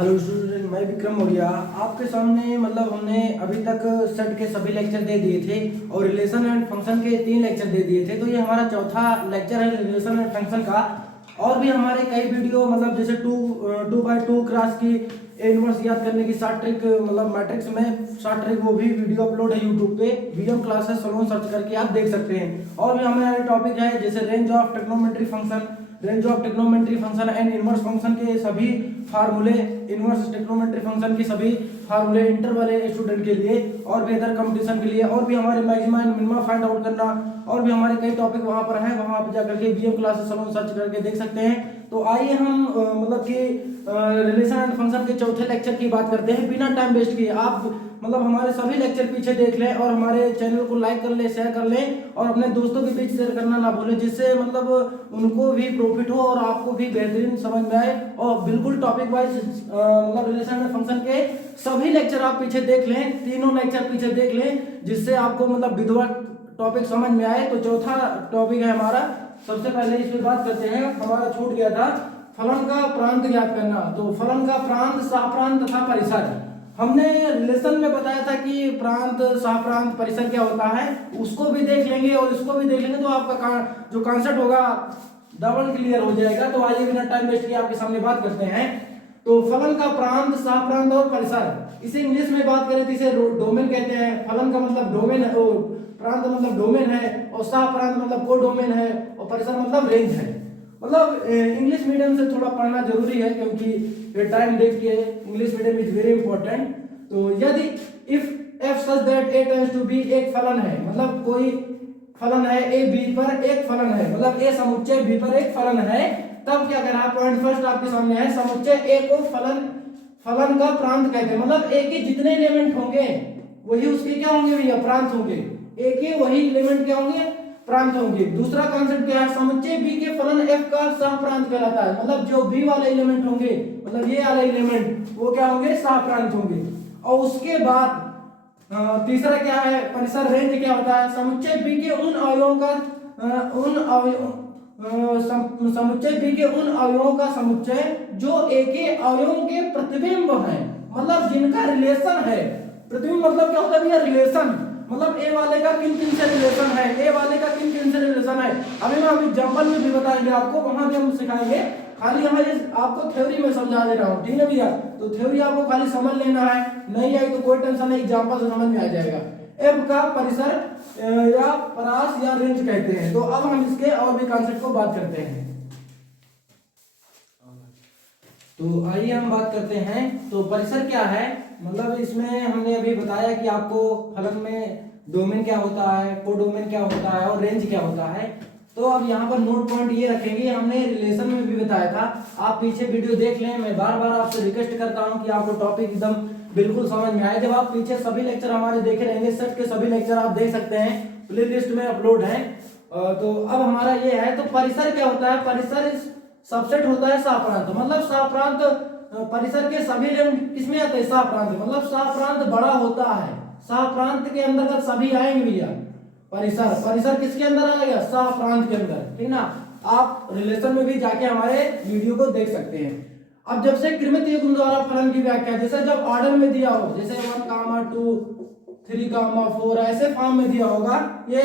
Hello student, मैं विक्रम मौर्य आपके सामने हमने अभी तक सेट के सभी लेक्चर दे दिए थे और रिलेशन एंड फंक्शन के 3 लेक्चर दे दिए थे। तो ये हमारा चौथा लेक्चर है रिलेशन एंड फंक्शन का। और भी हमारे कई वीडियो जैसे 2x2 क्लास की इनवर्स याद करने की शॉर्ट ट्रिक मैट्रिक्स में शॉर्ट ट्रिक वो भी वीडियो अपलोड है यूट्यूब पे। वीएम क्लासेस सलोन सर्च करके आप देख सकते हैं। और भी हमारे टॉपिक है जैसे range of trigonometry function, range of trigonometry function and inverse function के सभी फार्मूले, इनवर्स ट्रिग्नोमेट्री फंक्शन की सभी फार्मूले इंटर वाले स्टूडेंट के लिए और भी अदर कंपटीशन के लिए, और भी हमारे maxima and minima find out करना, और भी हमारे कई टॉपिक वहां पर हैं। वहां आप जाकर के वीएम क्लासेस सलोन सर्च करके देख सकते हैं। तो आइए हम रिलेशन एंड फंक्शन के चौथे लेक्चर की बात करते हैं बिना टाइम वेस्ट किए। आप हमारे सभी लेक्चर पीछे देख लें और हमारे चैनल को लाइक कर लें, शेयर कर लें और अपने दोस्तों के बीच शेयर करना ना भूलें, जिससे उनको भी प्रॉफिट हो और आपको भी बेहतरीन समझ में आए। और बिल्कुल topic wise relation and function के सभी लेक्चर आप पीछे देख लें, तीनों लेक्चर पीछे देख लें, जिससे आपको विधवा टॉपिक समझ में आए। तो चौथा टॉपिक है हमारा। सबसे पहले इस पर बात करते हैं। हमारा छूट गया था फलन का प्रांत ज्ञात करना। तो फलन का प्रांत, सहप्रांत तथा परिसर। हमने रिलेशन में बताया था कि प्रांत, सहप्रांत, परिसर क्या होता है, उसको भी देख लेंगे और इसको भी देख लेंगे तो आपका जो कॉन्सेप्ट होगा डबल क्लियर हो जाएगा। तो आइए बिना टाइम वेस्ट किए आपके सामने बात करते हैं। तो फलन का प्रांत, सहप्रांत और परिसर, इसे इंग्लिश में बात करें तो इसे डोमेन कहते हैं। फलन का डोमेन है, प्रांत डोमेन है, और सहप्रांत कोडोमेन है, और परिसर रेंज है। इंग्लिश मीडियम से थोड़ा पढ़ना जरूरी है क्योंकि टाइम देखिए, English medium is very important. तो यदि if f such that a tends to be, एक फलन है, कोई फलन है ए बी पर एक फलन है, ए समुच्चय बी पर एक फलन है, तब क्या करा, पॉइंट फर्स्ट आपके सामने है, समुच्चय ए को फलन का प्रांत कहते हैं। ए के जितने एलिमेंट होंगे वही उसके क्या होंगे भैया, प्रांत होंगे। ए के वही एलिमेंट क्या होंगे, प्रांत होंगे। दूसरा कॉन्सेप्ट क्या है, समुच्चय बी के फलन एफ का सहप्रांत कहलाता है। जो बी वाले एलिमेंट होंगे, ये वाले एलिमेंट वो क्या होंगे, सहप्रांत होंगे। और उसके बाद तीसरा क्या है, परिसर, रेंज क्या होता है, समुच्चय बी के उन अवयवों का समुच्चय बी के उन अवयवों का समुच्चय जो ए के अवयवों के प्रतिबिंब हैं, जिनका रिलेशन है। प्रतिबिंब क्या होता है भैया, रिलेशन। ए वाले का किन किन से रिलेशन है, ए वाले का किन किन से रिलेशन है। अभी हम एग्जांपल में भी बताएंगे आपको, वहां भी हम सिखाएंगे। खाली हम आपको थ्योरी में समझा दे रहा हूँ, ठीक है भैया। तो थ्योरी आपको खाली समझ लेना है, नहीं आई तो कोई टेंशन नहीं, एग्जांपल से समझ में आ जाएगा। एफ का परिसर या परास या रेंज कहते हैं। तो अब हम इसके और भी कॉन्सेप्ट को बात करते हैं। तो आइए हम बात करते हैं। तो परिसर क्या है, इसमें हमने अभी बताया कि आपको फलन में डोमेन क्या होता है, कोडोमेन क्या होता है और रेंज क्या होता है। तो अब यहाँ पर नोट पॉइंट ये रखेंगे, हमने रिलेशन में भी बताया था, आप पीछे वीडियो देख लें। मैं बार बार आपसे रिक्वेस्ट करता हूँ कि आपको टॉपिक एकदम बिल्कुल समझ में आए। जब आप पीछे सभी लेक्चर हमारे देखे रहेंगे, सेट के सभी लेक्चर आप देख सकते हैं, प्ले लिस्ट में अपलोड है। तो अब हमारा ये है, तो परिसर क्या होता है, परिसर सबसेट होता है सहप्रांत। सहप्रांत परिसर के सभी एलिमेंट किसमें आते हैं, सहप्रांत। सहप्रांत बड़ा होता है, सहप्रांत के अंतर्गत सभी आएंगे भैया। परिसर किसके अंदर आएगा, सहप्रांत के अंदर, ठीक ना। आप रिलेशन में भी जाके हमारे वीडियो को देख सकते हैं। अब जब से कृमित युग्म द्वारा फलन की व्याख्या, जैसे जब ऑर्डर में दिया हो, जैसे 1, 2, 3, 4 ऐसे फॉर्म में दिया होगा, ये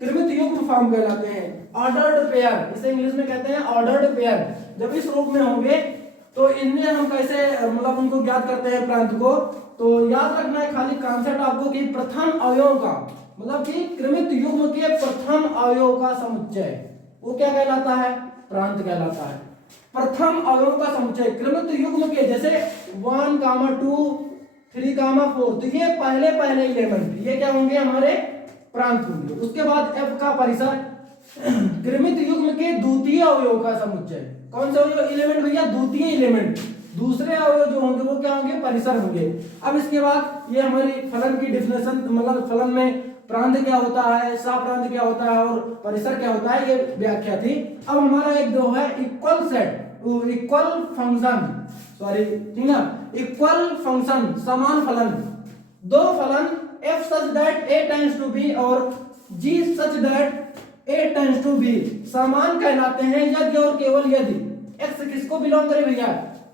कृमित युग्म फॉर्म कहलाते हैं। ऑर्डर्ड पेयर, इसे इंग्लिश में कहते हैं ऑर्डर्ड पेयर। जब इस रूप में होंगे तो इनमें हम कैसे उनको ज्ञात करते हैं प्रांत को। तो याद रखना है खाली कॉन्सेप्ट आपको कि प्रथम अवयव का, कि कृमित युग्म के प्रथम अवयव का समुच्चय वो क्या कहलाता है, प्रांत कहलाता है। प्रथम अवयव का समुच्चय कृमित युग्म के, जैसे 1, 2, 3, 4, तो ये पहले एलिमेंट ये क्या होंगे, हमारे प्रांत होंगे। उसके बाद एफ का परिसर, कृमित युग्म के द्वितीय अवयव का समुच्चय। कौन सा एलिमेंट भैया, द्वितीय एलिमेंट, दूसरे अवयव जो होंगे वो क्या होंगे, परिसर होंगे। अब इसके बाद ये हमारी फलन की डिफिनेशन, फलन में प्रांत क्या होता है, सहप्रांत क्या होता है और परिसर क्या होता है, ये व्याख्या थी। अब हमारा एक दो है equal set, equal function, sorry, ठीक ना, इक्वल फंक्शन, समान फलन। दो फलन f such that a tends to b और g such that a tends to b समान कहलाते हैं यदि और केवल यदि x किसको बिलोंग करे भैया,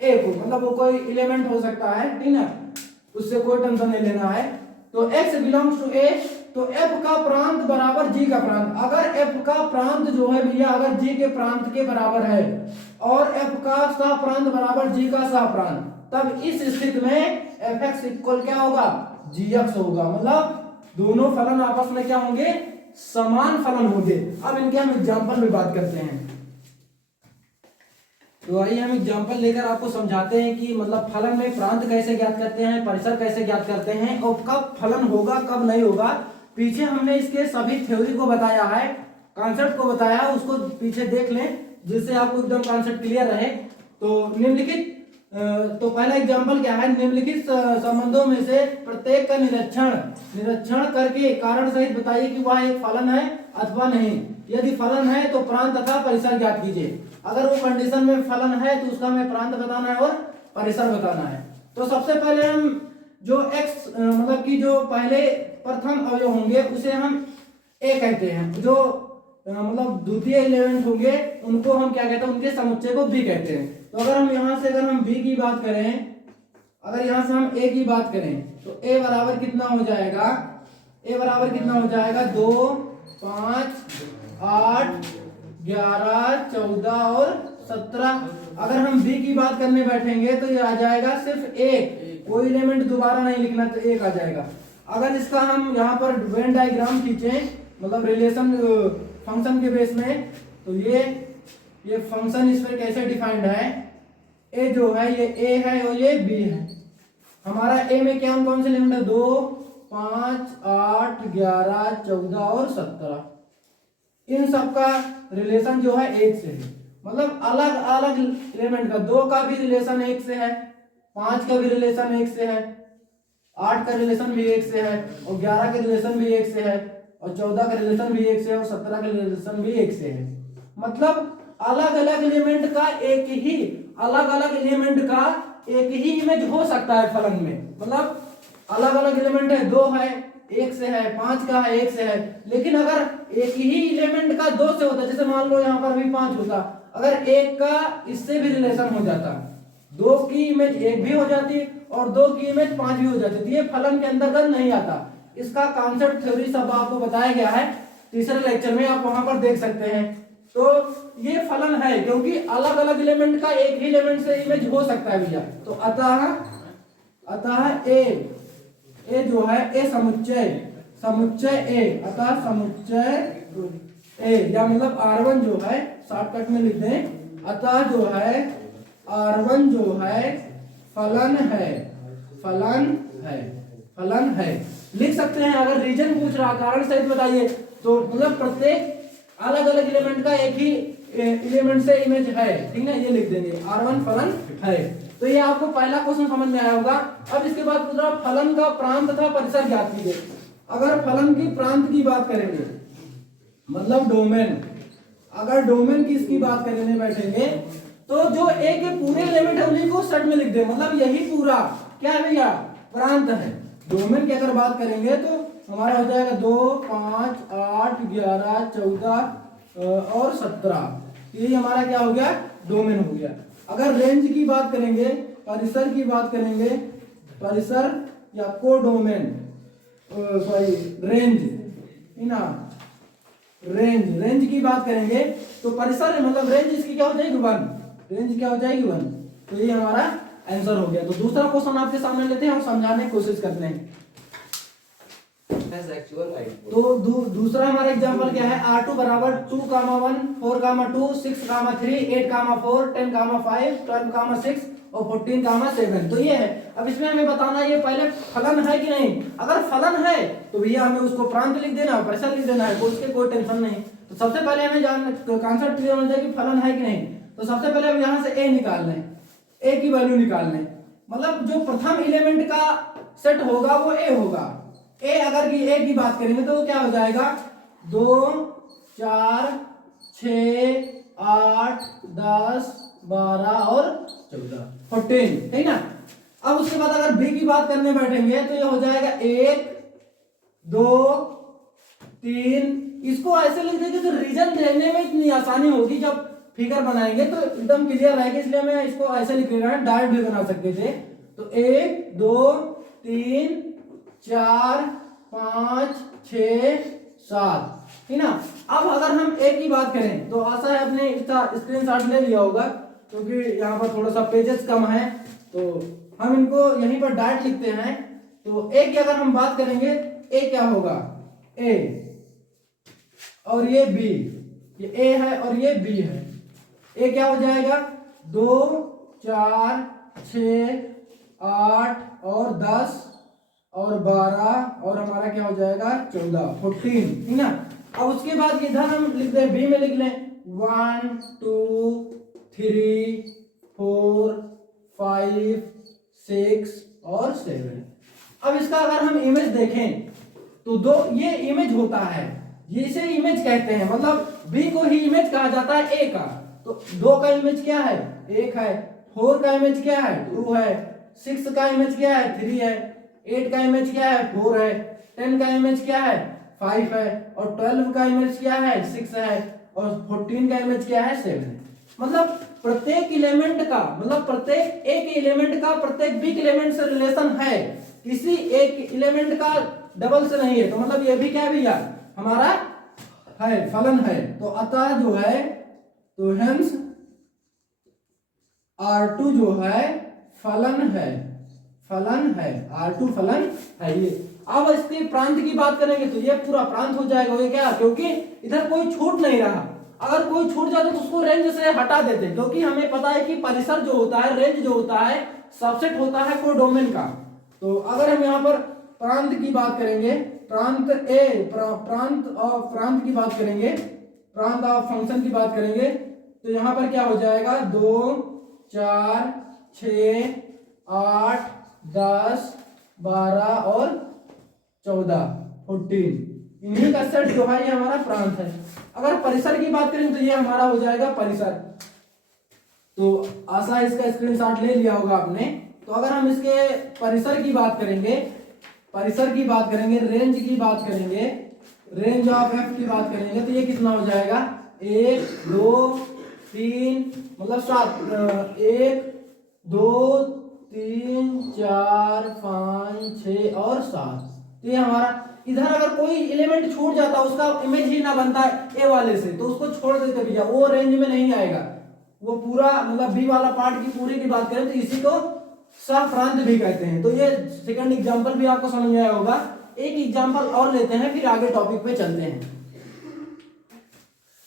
ए को, मतलब वो कोई एलिमेंट हो सकता है, ठीक ना, उससे कोई टेंशन नहीं लेना है। तो x बिलोंग्स टू ए, तो f का प्रांत बराबर g का प्रांत। अगर f का प्रांत जो है भैया अगर g के प्रांत के बराबर है और f का सह प्रांत बराबर g का सह प्रांत, तब इस स्थिति में fx इक्वल क्या होगा, gx होगा। मतलब दोनों फलन आपस में क्या होंगे, समान फलन होंगे। अब इनके हम एग्जांपल में बात करते हैं। तो आइए हम एग्जांपल लेकर आपको समझाते हैं कि मतलब फलन में प्रांत कैसे ज्ञात करते हैं, परिसर कैसे ज्ञात करते हैं और कब फलन होगा कब नहीं होगा। पीछे हमने इसके सभी थ्योरी को बताया है, कॉन्सेप्ट को बताया है, उसको पीछे देख लें जिससे आपको एकदम कॉन्सेप्ट क्लियर रहे। तो निम्नलिखित तो पहला एग्जांपल क्या है, निम्नलिखित संबंधों में से प्रत्येक का निरीक्षण करके कारण सहित बताइए कि वह एक फलन है अथवा नहीं। यदि फलन है तो प्रांत तथा परिसर ज्ञात कीजिए। अगर वो कंडीशन में फलन है तो उसका हमें प्रांत बताना है और परिसर बताना है। तो सबसे पहले हम जो x मतलब कि जो पहले प्रथम अवयव होंगे उसे हम a कहते हैं, जो मतलब द्वितीय एलिमेंट होंगे उनको हम क्या कहते हैं, उनके समुच्चय को b कहते हैं। तो अगर हम यहाँ से अगर हम b की बात करें, अगर यहाँ से हम a की बात करें तो a बराबर कितना हो जाएगा, a बराबर कितना हो जाएगा 2 5 8 11 14 और 17। अगर हम b की बात करने बैठेंगे तो ये आ जाएगा सिर्फ एक, कोई एलिमेंट दोबारा नहीं लिखना तो एक आ जाएगा। अगर इसका हम यहाँ पर वेन डायग्राम खींचें, मतलब रिलेशन फंक्शन के बेस में, तो ये फंक्शन इस पर कैसे डिफाइंड है, ए जो है ये ए है और ये बी है। हमारा ए में क्या कौन से एलिमेंट है, 2 5 8 11 14 और 17। इन सब का रिलेशन जो है एक से है, मतलब अलग अलग एलिमेंट का 2 का भी रिलेशन एक से है, 5 का भी रिलेशन एक से है, 8 का रिलेशन भी एक से है और 11 का रिलेशन भी एक से है और 14 का रिलेशन भी एक से है और 17 का रिलेशन भी एक से है। मतलब अलग अलग एलिमेंट का एक ही अलग अलग एलिमेंट का एक ही इमेज हो सकता है फलन में। मतलब अलग अलग एलिमेंट है, 2 है एक से है, 5 का है एक से है, लेकिन अगर एक ही एलिमेंट का 2 से होता, जैसे मान लो यहाँ पर भी 5 होता, अगर एक का इससे भी रिलेशन हो जाता, 2 की इमेज एक भी हो जाती और 2 की इमेज 5 भी हो जाती, तो ये फलन के अंतर्गत नहीं आता। इसका कॉन्सेप्ट थ्योरी सब आपको बताया गया है तीसरे लेक्चर में, आप वहां पर देख सकते हैं। तो ये फलन है क्योंकि अलग अलग एलिमेंट का एक ही एलिमेंट से इमेज हो सकता है भैया। तो अतः ए जो है ए समुच्चय ए, अतः समुच्चय ए, या मतलब R1 जो है शॉर्टकट में लिख दें, अतः जो है R1 जो है फलन है लिख सकते हैं। अगर रीजन पूछ रहा कारण सहित बताइए तो मतलब प्रत्येक अलग अलग एलिमेंट का एक ही एलिमेंट से इमेज है, ठीक है, ये लिख देंगे R1 फलन है। तो ये आपको पहला क्वेश्चन समझ में आया होगा। अब इसके बाद पूछा फलन का प्रांत तथा परिसर ज्ञात कीजिए। अगर फलन की प्रांत की बात करेंगे मतलब डोमेन, अगर डोमेन की इसकी बात करने बैठेंगे तो जो ए के पूरे एलिमेंट है उन्हीं को सेट में लिख दे, मतलब यही पूरा क्या है भैया, प्रांत है। डोमेन की अगर बात करेंगे तो हमारा हो जाएगा 2 5 8 11 14 और 17, ये हमारा क्या हो गया, डोमेन हो गया। अगर रेंज की बात करेंगे, परिसर की बात करेंगे, परिसर या कोडोमेन, सॉरी रेंज ना, रेंज की बात करेंगे तो परिसर मतलब रेंज इसकी क्या हो जाएगी 1, रेंज क्या हो जाएगी 1। तो ये हमारा आंसर हो गया। तो दूसरा क्वेश्चन आपके सामने लेते हैं और समझाने की कोशिश करते हैं। तो दूसरा हमारा एग्जांपल क्या है, R2 बराबर 2, 1 4, 2 6, 3 8, 4 10, 5 12, 6 और 14, 7। तो ये है। अब इसमें हमें बताना है ये पहले फलन है कि नहीं। अगर फलन है तो भैया हमें उसको प्रांत लिख देना है, परिसर लिख देना है, तो उसके कोई टेंशन नहीं। तो सबसे पहले हमें जानना कॉन्सेप्ट क्लियर होना चाहिए कि फलन है कि नहीं। तो सबसे पहले हम यहाँ से ए निकाल लें, ए की वैल्यू निकाल लें, मतलब जो प्रथम एलिमेंट का सेट होगा वो ए होगा। ए अगर की ए की बात करेंगे तो क्या हो जाएगा, 2 4 6 8 10 12 और 14 14, ठीक ना। अब उसके बाद अगर बी की बात करने बैठेंगे तो ये हो जाएगा 1 2 3। इसको ऐसे लिख देंगे तो रीजन देने में इतनी आसानी होगी, जब फिगर बनाएंगे तो एकदम क्लियर रहेगा, इसलिए मैं इसको ऐसे लिख रहा हूं, डायरेक्ट भी बना सकते थे। तो 1 2 3 4 5 6 7, ठीक ना। अब अगर हम एक की बात करें तो आशा है आपने इसका स्क्रीनशॉट ले लिया होगा, क्योंकि यहाँ पर थोड़ा सा पेजेस कम है तो हम इनको यहीं पर डायरेक्ट लिखते हैं। तो ए की अगर हम बात करेंगे, ए क्या होगा, ए और ये बी, ये ए है और ये बी है। ए क्या हो जाएगा, 2 4 6 8 और 10 और 12 और हमारा क्या हो जाएगा 14 14, ठीक ना। अब उसके बाद इधर हम लिख दें, बी में लिख लें 1 2 3 4 5 6 और 7। अब इसका अगर हम इमेज देखें तो दो ये इमेज होता है, इसे इमेज कहते हैं, मतलब बी को ही इमेज कहा जाता है ए का। तो 2 का इमेज क्या है, 1 है, 4 का इमेज क्या है, 2 है, 6 का इमेज क्या है, 3 है, 8 का इमेज क्या है, 4 है, 10 का इमेज क्या है, 5 है, और 12 का इमेज क्या है, 6 है, और 14 का इमेज क्या है, 7 है। मतलब प्रत्येक एलिमेंट का, मतलब प्रत्येक एक एलिमेंट का प्रत्येक बिग एलिमेंट से रिलेशन है, किसी एक एलिमेंट का डबल से नहीं है। तो मतलब ये भी क्या भैया हमारा है, फलन है। तो अतः जो है, तो हेंस R2 जो है फलन है, फलन है, R2 फलन है ये। अब इसके प्रांत की बात करेंगे तो ये पूरा प्रांत हो जाएगा, ये क्या, क्योंकि इधर कोई छूट नहीं रहा। अगर कोई छूट जाता तो उसको रेंज से हटा देते, क्योंकि हमें पता है कि परिसर जो होता है, रेंज जो होता है, सबसेट होता है कोई डोमेन का। तो अगर हम यहाँ पर प्रांत की बात करेंगे, प्रांत ए, प्रांत की बात करेंगे, प्रांत ऑफ फंक्शन की बात करेंगे, तो यहाँ पर क्या हो जाएगा 2 4 6 8 10 12 और 14 14, इन्हीं का सेट जो है ये हमारा प्रांत है। अगर परिसर की बात करें तो ये हमारा हो जाएगा परिसर। तो आशा इसका स्क्रीनशॉट ले लिया होगा आपने। तो अगर हम इसके परिसर की बात करेंगे, परिसर की बात करेंगे, रेंज की बात करेंगे, रेंज ऑफ एफ की बात करेंगे, तो ये कितना हो जाएगा 1 2 3, मतलब 7, 1 2 3 4 5 6 और 7। तो ये हमारा, इधर अगर कोई एलिमेंट छूट जाता, उसका इमेज ही ना बनता है ए वाले से, तो उसको छोड़ देते भैया, वो रेंज में नहीं आएगा। वो पूरा मतलब बी वाला पार्ट की पूरी की बात करें तो इसी को सहप्रांत भी कहते हैं। तो ये सेकंड एग्जांपल भी आपको समझ में आया होगा। एक एग्जांपल और लेते हैं, फिर आगे टॉपिक पे चलते हैं।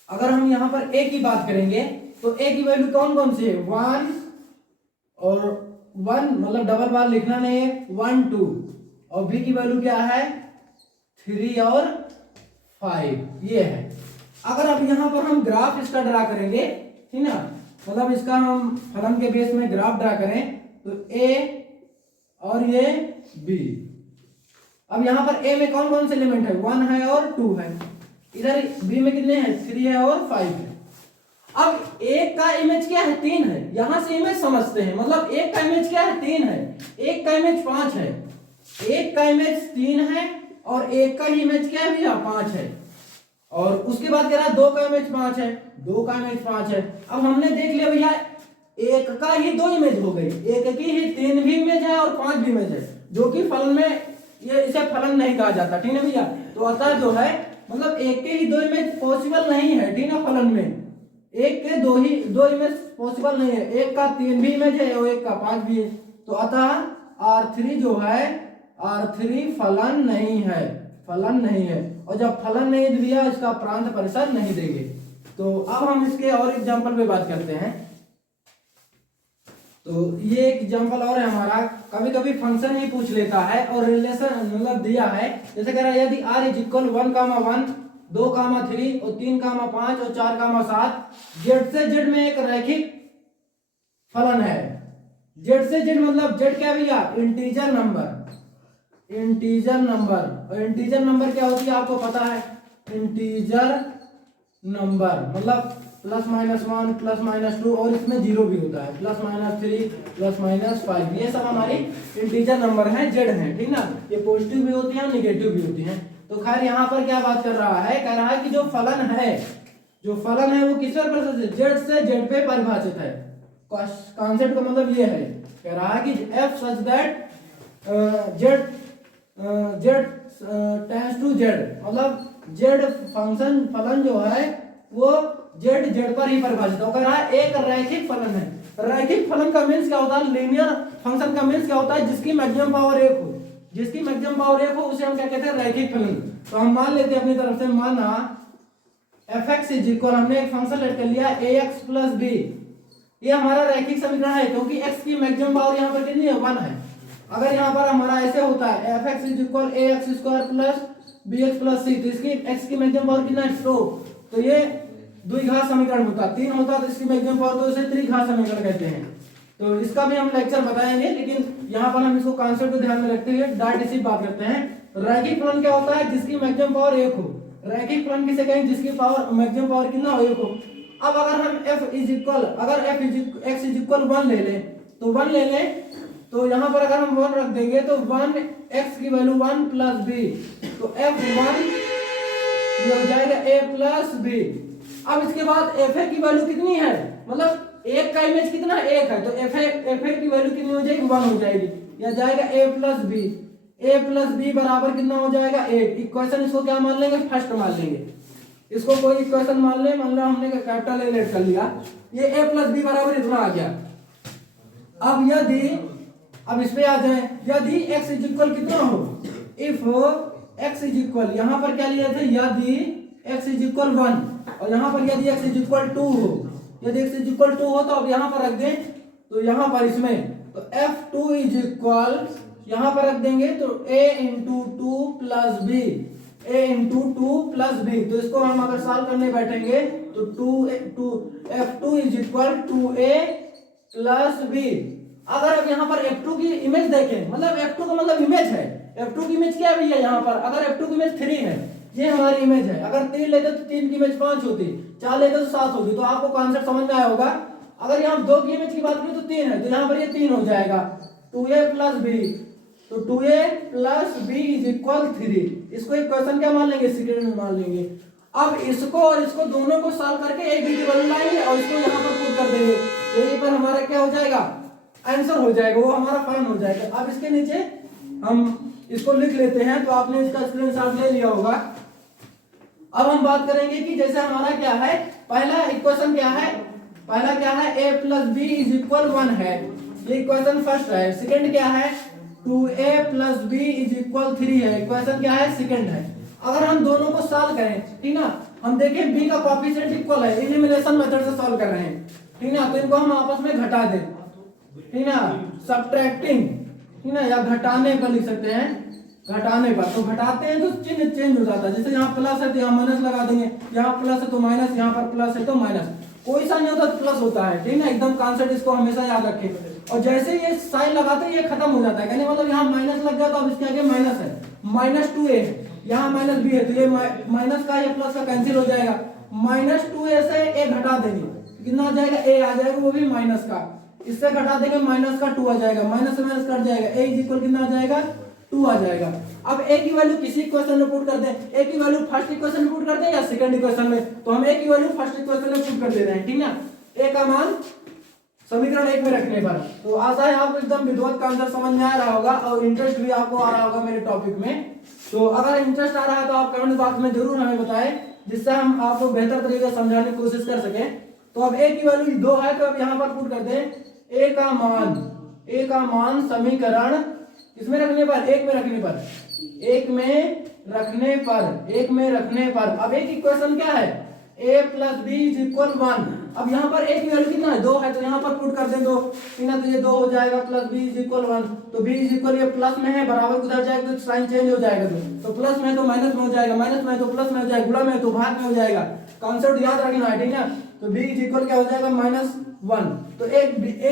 अगर हम यहाँ पर ए की बात करेंगे तो ए की वैल्यू कौन कौन सी है, 1 और 1, मतलब डबल बार लिखना नहीं है, 1 2, और बी की वैल्यू क्या है 3 और 5, ये है। अगर अब यहाँ पर हम ग्राफ इसका ड्रा करेंगे, ठीक ना, मतलब इसका हम फलन के बेस में ग्राफ ड्रा करें तो ए और ये बी। अब यहाँ पर ए में कौन कौन से एलिमेंट है, 1 है और 2 है, इधर बी में कितने हैं, 3 है और 5 है। अब एक का इमेज क्या है, 3 है, यहां से इमेज समझते हैं, मतलब एक का इमेज क्या है 3 है, एक का इमेज 5 है, एक का इमेज 3 है और एक का इमेज क्या है भैया 5 है, और उसके बाद कह रहा है 2 का इमेज 5 है, 2 का इमेज 5 है। अब हमने देख लिया भैया एक का ही 2 इमेज हो गई, एक की ही 3 भी इमेज है और 5 भी इमेज है, जो कि फलन में ये इसे फलन नहीं कहा जाता, ठीक है भैया। तो अतः जो है मतलब एक के ही 2 इमेज पॉसिबल नहीं है, ठीक है, फलन में एक के 2 इमेज पॉसिबल नहीं है, एक का 3 भी इमेज है और एक का 5 भी है। तो अतः R3 जो है, R3 फलन नहीं है, फलन नहीं है, और जब फलन नहीं दिया इसका प्रांत परिसर नहीं देंगे। तो अब हम इसके और एग्जांपल पे बात करते हैं। तो ये एक एग्जांपल और है हमारा, कभी कभी फंक्शन ही पूछ लेता है और रिलेशन मतलब दिया है, जैसे कह रहा है यदि r = 1, 1, 2, 3 और 3, 5 और 4, 7 जेड से जेड में एक रैखिक फलन है। जेड से जेड मतलब जेड क्या भैया, इंटीजर नंबर, इंटीजर नंबर, और इंटीजर नंबर क्या होती है आपको पता है, इंटीजर नंबर मतलब +-1 +-2 और इसमें 0 भी होता है, +-3 +-5, ये सब हमारी इंटीजर नंबर है, जेड है, ठीक ना। ये पॉजिटिव भी होती है नेगेटिव भी होती है। तो खैर यहाँ पर क्या बात कर रहा है, कह रहा है कि जो फलन है, जो फलन है वो किस पर परिभाषित है, जेड से जेड पे परिभाषित है। कॉन्सेप्ट का मतलब ये है, कह रहा है कि f such that z z tends to z, मतलब जेड फंक्शन फलन जो है वो जेड जेड पर ही परिभाषित है। कह रहा है एक रैखिक फलन है। रैखिक फलन का मीन्स क्या होता है, लीनियर फंक्शन का मीन्स क्या होता है, जिसकी मैक्सिमम पावर एक हो, जिसकी मैक्सिमम पावर एक हो उसे हम क्या कहते हैं, रैखिक फलन। तो हम मान लेते हैं अपनी तरफ से, माना एफ एक्स इज इक्वल, हमने एक फंक्शन लेट कर लिया ए एक्स प्लस बी, ये हमारा रैखिक समीकरण है क्योंकि एक्स की मैक्सिमम पावर यहाँ पर कितनी है, 1 है। अगर यहाँ पर हमारा ऐसे होता है F X is equal A X square plus B X plus C, तो इसकी एक्स की मैक्सिमम पावर कितना है, 2, तो ये द्विघात समीकरण होता, 3 होता तो इसकी मैक्सिमम पावर, तो इसे त्रिघात समीकरण कहते हैं। तो इसका भी हम लेक्चर बताएंगे, लेकिन यहाँ पर हम इसको कॉन्सेप्ट को ध्यान में रखते हुए डायरेक्ट इसी बात करते हैं। रैखिक फलन क्या होता है, जिसकी मैक्सिमम पावर 1 हो। रैखिक फलन किसे कहेंगे, जिसकी पावर मैक्सिमम पावर कितना हो, 1 हो। अब अगर हम f इज इक्वल, अगर f x इज इक्वल 1 ले लें, तो 1 ले लें, तो यहाँ पर अगर हम 1 रख देंगे तो 1 x की वैल्यू 1 प्लस b, तो f1 ये हो जाएगा a प्लस b। अब इसके बाद fa की वैल्यू कितनी है, मतलब एक का इमेज कितना है, 1 है, तो fa की वैल्यू कितनी हो जाएगी, 1 हो जाएगी, या जाएगा a प्लस b बराबर कितना हो जाएगा, 8। इक्वेशन इसको क्या मान लेंगे, फर्स्ट मान लेंगे, इसको कोई इक्वेशन मान ले, मान लो हमने कैपिटल ए लेट कर लिया, ये a प्लस बी बराबर इतना आ गया। अब यदि, अब इस पे आ जाए, यदि x इज इक्वल कितना हो, इफ x इज इक्वल, यहाँ पर क्या लिया थे, यदि x इज इक्वल 1, और यहाँ पर यदि x इज इक्वल 2 हो, यदि x इज इक्वल 2 हो तो अब यहाँ पर रख दें, तो यहाँ पर इसमें तो f2 इज इक्वल, यहाँ पर रख देंगे तो a into 2 plus b, a into 2 plus b, तो इसको हम अगर सॉल्व करने बैठेंगे तो f2 is equal 2a plus B. अगर अब यहाँ पर f2 की इमेज देखें, मतलब f2 का मतलब इमेज है, f2 की इमेज क्या है यहाँ पर, अगर f2 की इमेज 3 है, ये हमारी इमेज है, अगर 3 लेते तो 3 की इमेज 5 होती, 4 लेते तो 7 होती, तो आपको कॉन्सेप्ट समझ में आया होगा। अगर यहाँ 2 की इमेज की बात करें तो 3 है, तो यहाँ पर ये 3 हो जाएगा, 2a प्लस बी, तो 2a plus b is equal 3। इसको इक्वेशन क्या मान लेंगे, सेकंड में मान लेंगे। अब इसको और इसको दोनों को सॉल्व करके a b की वैल्यू लाएंगे और इसको यहाँ पर पुट कर देंगे, तो यहीं पर हमारा क्या हो जाएगा, आंसर हो जाएगा, वो हमारा फलन हो जाएगा। अब इसके नीचे हम इसको लिख लेते हैं, तो आपने इसका स्क्रीनशॉट ले लिया होगा। अब हम बात करेंगे कि जैसे हमारा क्या है, पहला इक्वेशन क्या है, पहला क्या है, a plus b is equal 1 है, ये इक्वेशन फर्स्ट है। सेकंड क्या है, 2a plus b is equal 3 है, इक्वेशन क्या है, सेकंड है। अगर हम दोनों को सॉल्व करें, ठीक ना, हम देखें b का कोएफिशिएंट इक्वल है, एलिमिनेशन मेथड से सॉल्व कर रहे हैं, ठीक ना, तो इनको हम आपस में घटा दें, ठीक ना, सब्ट्रैक्टिंग, ठीक ना, या घटाने पर लिख सकते हैं, घटाने पर, तो घटाते हैं तो चिन्ह चेंज हो जाता है, जैसे यहाँ प्लस है तो यहाँ माइनस लगा देंगे, यहाँ प्लस है तो माइनस, यहाँ पर प्लस है तो माइनस, कोई सा नहीं होता तो प्लस होता है, ठीक ना, एकदम कॉन्सेप्ट इसको हमेशा याद रखें। और जैसे ये साइन लगाते हैं ये खत्म हो जाता है, यानी मतलब यहाँ माइनस लग गया तो अब इसके आगे माइनस है, -2a, यहाँ माइनस बी है, तो ये माइनस का या प्लस का कैंसिल हो जाएगा, -2a से a घटा देंगे, कितना आ जाएगा, a आ जाएगा, वो भी माइनस का, इससे घटा देंगे माइनस का 2 आ जाएगा, माइनस से माइनस कट जाएगा, a इज इक्वल कितना आ जाएगा, 2 आ जाएगा। अब a की वैल्यू किसी इक्वेशन में पुट कर दें, a की वैल्यू फर्स्ट इक्वेशन में पुट कर दें या सेकंड इक्वेशन में, तो हम a की वैल्यू फर्स्ट इक्वेशन में पुट कर दे रहे हैं, ठीक ना, a का मान समीकरण 1 में रखने पर। तो आशा है आपको एकदम विधिवत कॉन्सेप्ट समझ में आ रहा होगा और इंटरेस्ट भी आपको आ रहा होगा मेरे टॉपिक में। तो अगर इंटरेस्ट आ रहा है तो आप कमेंट बॉक्स में जरूर हमें बताएं, जिससे हम आपको बेहतर तरीके से समझाने की कोशिश कर सकें। तो अब a की वैल्यू 2 है, तो अब यहाँ पर पुट कर दें a का मान समीकरण इसमें रखने पर, 1 में रखने पर, 1 में रखने पर अब एक इक्वेशन क्या है, a plus b is equal 1। अब यहाँ पर a की वैल्यू कितना है, 2 है, तो यहाँ पर पुट कर दें 2, ठीक है, तो ये 2 हो जाएगा, प्लस b इज इक्वल 1, तो b इज इक्वल, ये प्लस में है, बराबर उधर जाएगा तो साइन चेंज हो जाएगा, तो प्लस में तो माइनस में हो जाएगा, माइनस में तो प्लस में हो जाएगा, गुणा में तो भाग में हो जाएगा, कॉन्सेप्ट याद रखना है, ठीक है। तो b इज इक्वल क्या हो जाएगा, -1। तो a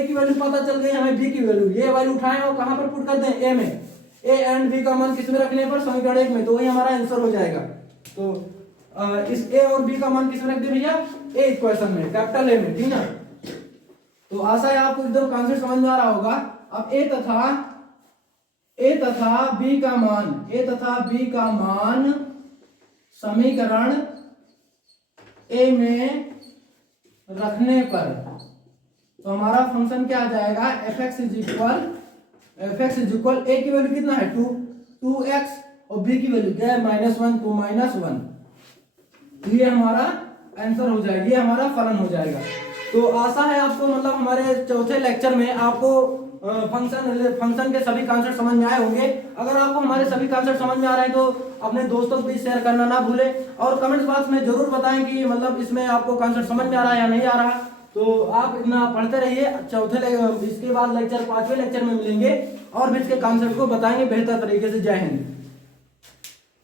की वैल्यू पता चल गई हमें, b की वैल्यू, ये वैल्यू उठाएं और कहां पर पुट कर दें, a में, a एंड b का मान किस में रखने पर, समीकरण 1 में, तो वही हमारा आंसर हो जाएगा। तो इस a और b का मान किस में रख दे भैया, a इक्वेशन में, कैपिटल A में, ठीक ना। तो आशा है आपको एकदम कॉन्सेप्ट समझ में आ रहा होगा। अब a तथा b का मान समीकरण ए में रखने पर, तो हमारा फंक्शन क्या आ जाएगा, एफ एक्स इज इक्वल ए की वैल्यू कितना है 2x और बी की वैल्यू क्या है -1 तो -1। ये हमारा आंसर हो जाएगा, ये हमारा फलन हो जाएगा। तो आशा है आपको मतलब हमारे चौथे लेक्चर में आपको फंक्शन के सभी कॉन्सेप्ट समझ में आए होंगे। अगर आपको हमारे सभी कॉन्सेप्ट समझ में आ रहे हैं तो अपने दोस्तों को भी शेयर करना ना भूलें और कमेंट्स बॉक्स में जरूर बताएं कि मतलब इसमें आपको कॉन्सेप्ट समझ में आ रहा है या नहीं आ रहा। तो आप इतना पढ़ते रहिए, इसके बाद लेक्चर 5वें लेक्चर में मिलेंगे और भी इसके कॉन्सेप्ट को बताएंगे बेहतर तरीके से। जय हिंद।